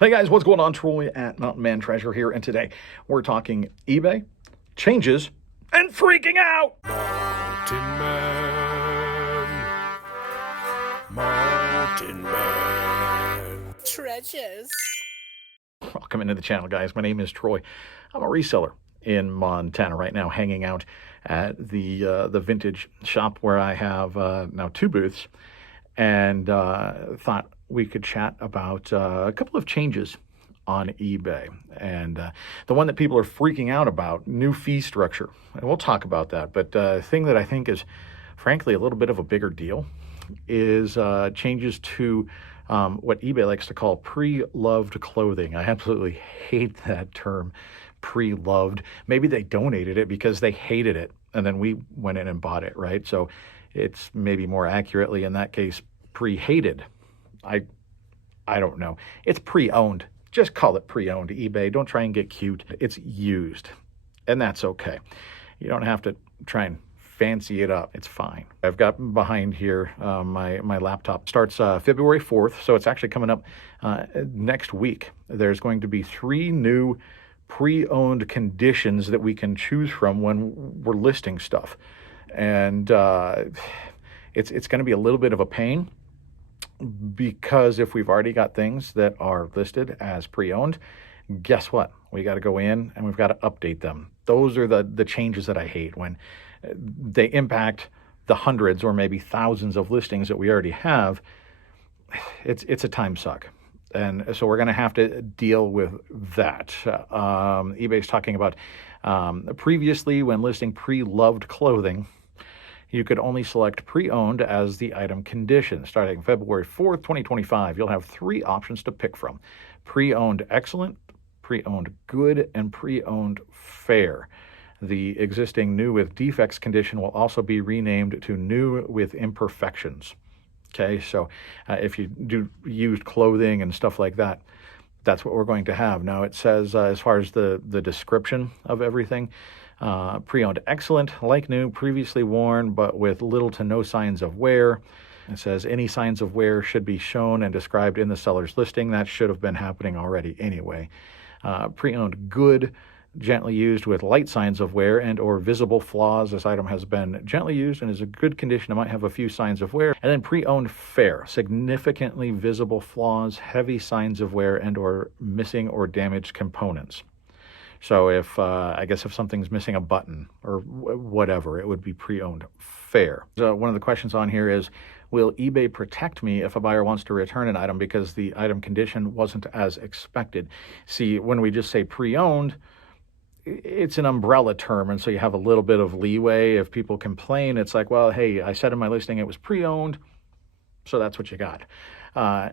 Hey guys, what's going on? Troy at Mountain Man Treasure here, and today we're talking eBay, changes, and freaking out! Mountain Man Treasures. Welcome into the channel, guys. My name is Troy. I'm a reseller in Montana right now, hanging out at the vintage shop where I have now 2 booths, and thought we could chat about a couple of changes on eBay, and the one that people are freaking out about, new fee structure, and we'll talk about that. But the thing that I think is frankly a little bit of a bigger deal is changes to what eBay likes to call pre-loved clothing. I absolutely hate that term, pre-loved. Maybe they donated it because they hated it and then we went in and bought it, right? So it's maybe more accurately in that case pre-hated. I don't know. It's pre-owned. Just call it pre-owned eBay. Don't try and get cute. It's used, and that's okay. You don't have to try and fancy it up. It's fine. I've got behind here my laptop. Starts February 4th, so it's actually coming up next week. There's going to be 3 new pre-owned conditions that we can choose from when we're listing stuff, and it's going to be a little bit of a pain, because if we've already got things that are listed as pre-owned, guess what? We got to go in and we've got to update them. Those are the changes that I hate, when they impact the hundreds or maybe thousands of listings that we already have. It's a time suck. And so we're going to have to deal with that. eBay's talking about previously, when listing pre-loved clothing, you could only select pre-owned as the item condition. Starting February 4th, 2025, you'll have 3 options to pick from: pre-owned excellent, pre-owned good, and pre-owned fair. The existing new with defects condition will also be renamed to new with imperfections. Okay, so if you do used clothing and stuff like that, that's what we're going to have. Now it says, as far as the description of everything, pre-owned excellent, like new, previously worn, but with little to no signs of wear. It says any signs of wear should be shown and described in the seller's listing. That should have been happening already anyway. Pre-owned good, gently used with light signs of wear and or visible flaws. This item has been gently used and is in good condition. It might have a few signs of wear. And then pre-owned fair, significantly visible flaws, heavy signs of wear, and or missing or damaged components. So if, I guess if something's missing a button or whatever, it would be pre-owned fair. So one of the questions on here is, will eBay protect me if a buyer wants to return an item because the item condition wasn't as expected? See, when we just say pre-owned, it's an umbrella term, and so you have a little bit of leeway. If people complain, it's like, well, hey, I said in my listing it was pre-owned, so that's what you got.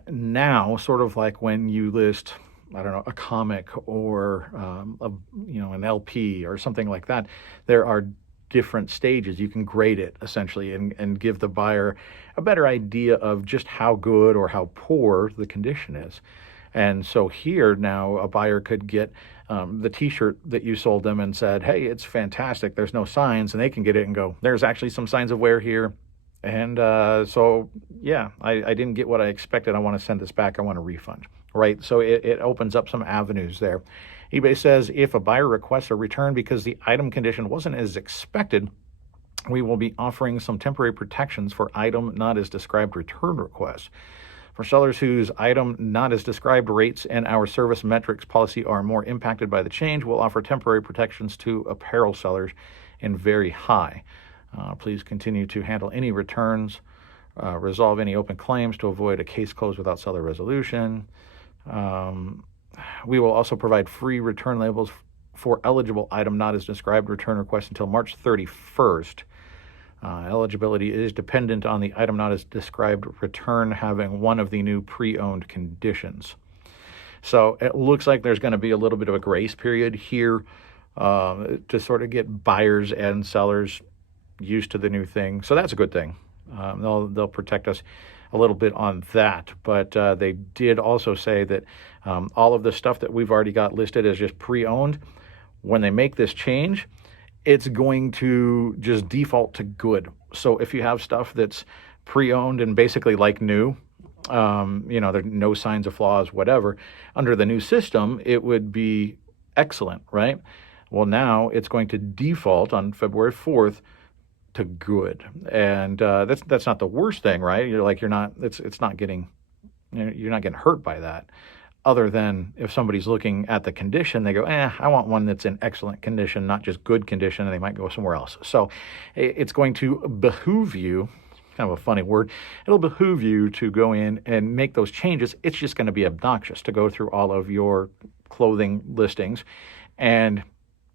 Now, sort of like when you list, I don't know, a comic or an LP or something like that, there are different stages. You can grade it essentially and give the buyer a better idea of just how good or how poor the condition is. And so here now a buyer could get the t-shirt that you sold them and said, hey, it's fantastic, there's no signs, and they can get it and go, there's actually some signs of wear here. And so, yeah, I didn't get what I expected. I want to send this back. I want a refund, right? So it opens up some avenues there. eBay says if a buyer requests a return because the item condition wasn't as expected, we will be offering some temporary protections for item not as described return requests. For sellers whose item not as described rates and our service metrics policy are more impacted by the change, we'll offer temporary protections to apparel sellers in very high. Please continue to handle any returns, resolve any open claims to avoid a case closed without seller resolution. We will also provide free return labels for eligible item not as described return requests until March 31st. Eligibility is dependent on the item not as described return having one of the new pre-owned conditions. So it looks like there's going to be a little bit of a grace period here to sort of get buyers and sellers used to the new thing. So that's a good thing. They'll protect us a little bit on that. But they did also say that all of the stuff that we've already got listed as just pre-owned, when they make this change, it's going to just default to good. So if you have stuff that's pre-owned and basically like new, There's no signs of flaws, whatever. Under the new system, it would be excellent, right? Well, now it's going to default on February 4th to good, and that's not the worst thing, right? You're not. It's not getting. You're not getting hurt by that. Other than if somebody's looking at the condition, they go, I want one that's in excellent condition, not just good condition, and they might go somewhere else. So it's going to behoove you, kind of a funny word, it'll behoove you to go in and make those changes. It's just going to be obnoxious to go through all of your clothing listings and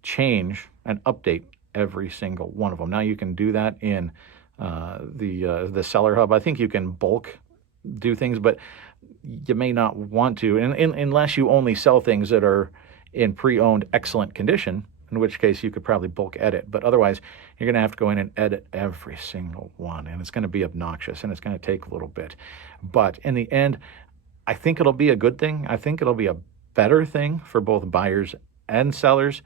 change and update every single one of them. Now you can do that in the Seller Hub. I think you can bulk do things, but you may not want to, unless you only sell things that are in pre-owned excellent condition, in which case you could probably bulk edit. But otherwise, you're going to have to go in and edit every single one, and it's going to be obnoxious, and it's going to take a little bit. But in the end, I think it'll be a good thing. I think it'll be a better thing for both buyers and sellers.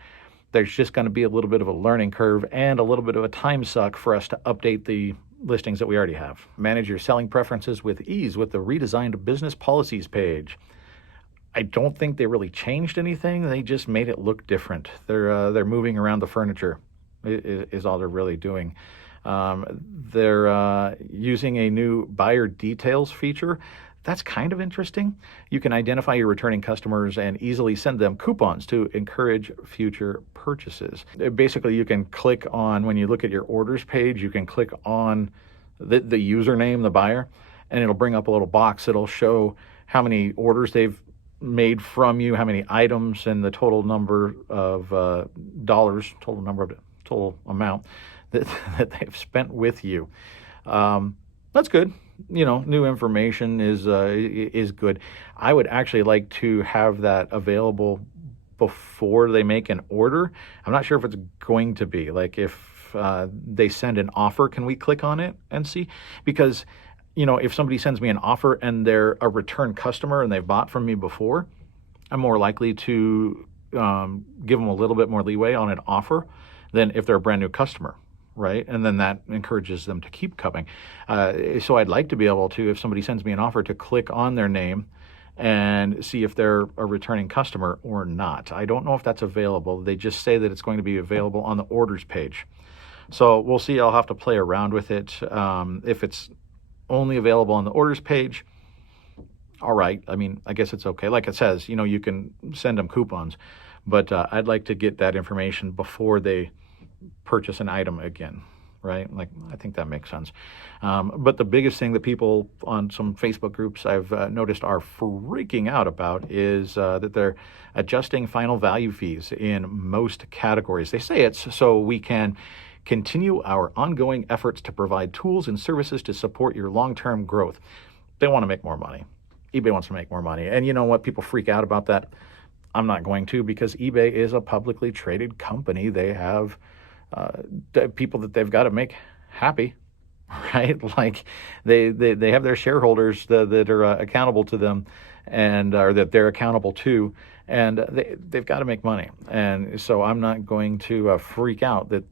There's just going to be a little bit of a learning curve and a little bit of a time suck for us to update the listings that we already have. Manage your selling preferences with ease with the redesigned business policies page. I don't think they really changed anything. They just made it look different. They're moving around the furniture is all they're really doing. They're using a new buyer details feature. That's kind of interesting. You can identify your returning customers and easily send them coupons to encourage future purchases. Basically, you can click on, when you look at your orders page, you can click on the username, the buyer, and it'll bring up a little box that'll show how many orders they've made from you, how many items, and the total number of dollars, total amount that they've spent with you. That's good. New information is good. I would actually like to have that available before they make an order. I'm not sure if it's going to be. Like if they send an offer, can we click on it and see? Because, if somebody sends me an offer and they're a return customer and they've bought from me before, I'm more likely to give them a little bit more leeway on an offer than if they're a brand new customer. Right? And then that encourages them to keep coming. So I'd like to be able to, if somebody sends me an offer, to click on their name and see if they're a returning customer or not. I don't know if that's available. They just say that it's going to be available on the orders page. So we'll see. I'll have to play around with it. If it's only available on the orders page, all right. I mean, I guess it's okay. Like it says, you can send them coupons, but I'd like to get that information before they purchase an item again, right? Like, I think that makes sense. But the biggest thing that people on some Facebook groups I've noticed are freaking out about is that they're adjusting final value fees in most categories. They say it's so we can continue our ongoing efforts to provide tools and services to support your long-term growth. They want to make more money. eBay wants to make more money. And you know what? People freak out about that. I'm not going to, because eBay is a publicly traded company. They have people that they've got to make happy, right? Like they have their shareholders that are accountable to them, or that they're accountable to, and they've got to make money. And so I'm not going to freak out that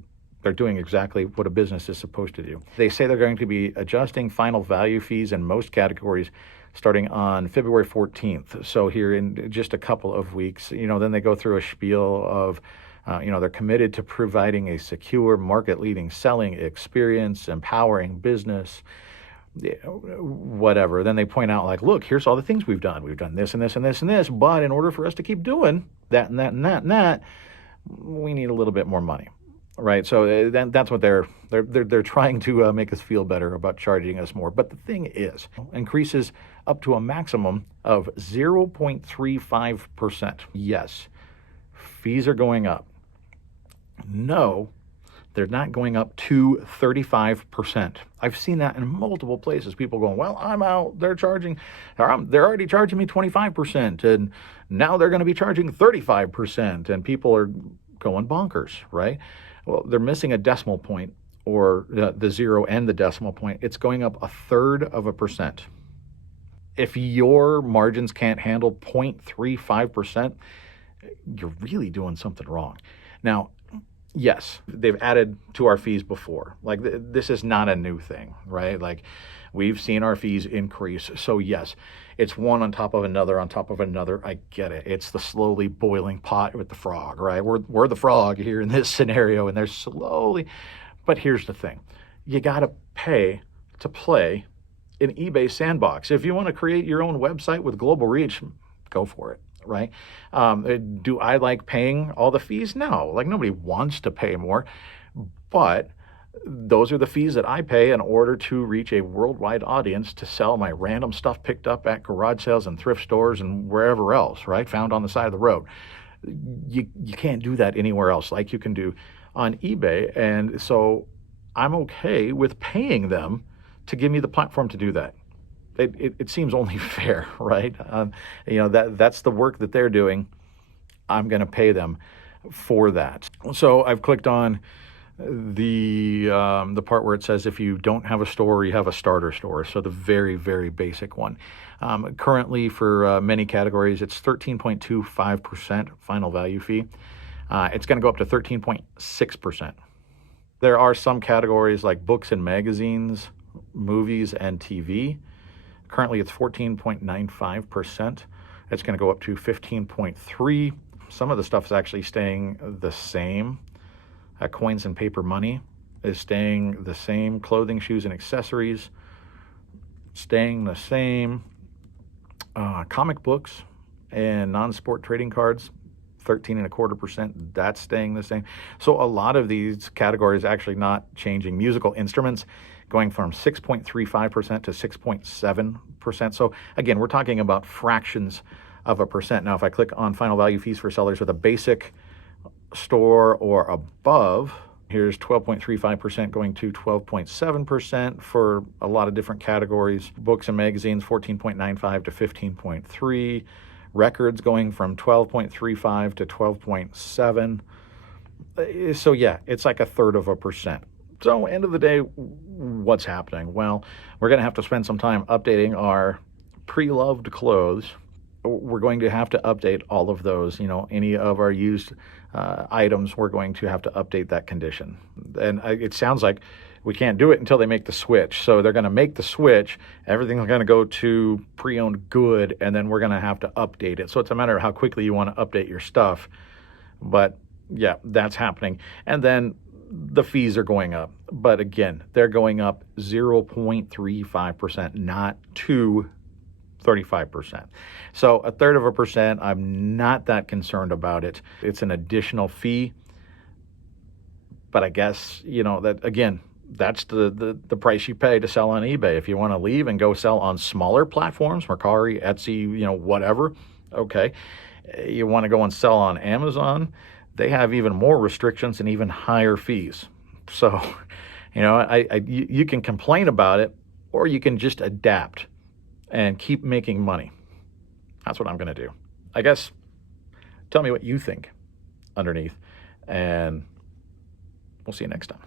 they're doing exactly what a business is supposed to do. They say they're going to be adjusting final value fees in most categories starting on February 14th. So here in just a couple of weeks, then they go through a spiel of they're committed to providing a secure, market-leading selling experience, empowering business, whatever. Then they point out, like, look, here's all the things we've done. We've done this and this and this and this, but in order for us to keep doing that and that and that and that, we need a little bit more money, right? So that's what they're trying to make us feel better about charging us more. But the thing is, increases up to a maximum of 0.35%. Yes, fees are going up. No, they're not going up to 35%. I've seen that in multiple places. People going, well, I'm out. They're already charging me 25%, and now they're going to be charging 35%, and people are going bonkers, right? Well, they're missing a decimal point, or the zero and the decimal point. It's going up 1/3%. If your margins can't handle 0.35%, you're really doing something wrong. Now, yes, they've added to our fees before. Like, this is not a new thing, right? Like, we've seen our fees increase. So yes, it's one on top of another on top of another. I get it. It's the slowly boiling pot with the frog, right? We're the frog here in this scenario, and they're slowly. But here's the thing: you got to pay to play in eBay sandbox. If you want to create your own website with global reach, go for it, right? Do I like paying all the fees? No, like nobody wants to pay more, but those are the fees that I pay in order to reach a worldwide audience to sell my random stuff picked up at garage sales and thrift stores and wherever else, right? Found on the side of the road. You can't do that anywhere else like you can do on eBay. And so I'm okay with paying them to give me the platform to do that. It seems only fair, right? That's the work that they're doing. I'm going to pay them for that. So I've clicked on the part where it says if you don't have a store, you have a starter store. So the very, very basic one. Currently, for many categories, it's 13.25% final value fee. It's going to go up to 13.6%. There are some categories like books and magazines, movies, and TV. Currently, it's 14.95%. It's going to go up to 15.3%. Some of the stuff is actually staying the same. Coins and paper money is staying the same. Clothing, shoes, and accessories staying the same. Comic books and non-sport trading cards, 13.25%. That's staying the same. So a lot of these categories actually not changing. Musical instruments going from 6.35% to 6.7%. So again, we're talking about fractions of a percent. Now, if I click on final value fees for sellers with a basic store or above, here's 12.35% going to 12.7% for a lot of different categories. Books and magazines, 14.95 to 15.3. Records going from 12.35 to 12.7. So yeah, it's like 1/3%. So end of the day, what's happening? Well, we're going to have to spend some time updating our pre-loved clothes. We're going to have to update all of those, any of our used items, we're going to have to update that condition. And it sounds like we can't do it until they make the switch. So they're going to make the switch, everything's going to go to pre-owned good, and then we're going to have to update it. So it's a matter of how quickly you want to update your stuff. But yeah, that's happening. And then the fees are going up. But again, they're going up 0.35%, not 35%. So 1/3%, I'm not that concerned about it. It's an additional fee. But I guess, that again, that's the price you pay to sell on eBay. If you want to leave and go sell on smaller platforms, Mercari, Etsy, whatever, okay. You want to go and sell on Amazon, they have even more restrictions and even higher fees. So, you can complain about it, or you can just adapt and keep making money. That's what I'm going to do. I guess tell me what you think underneath, and we'll see you next time.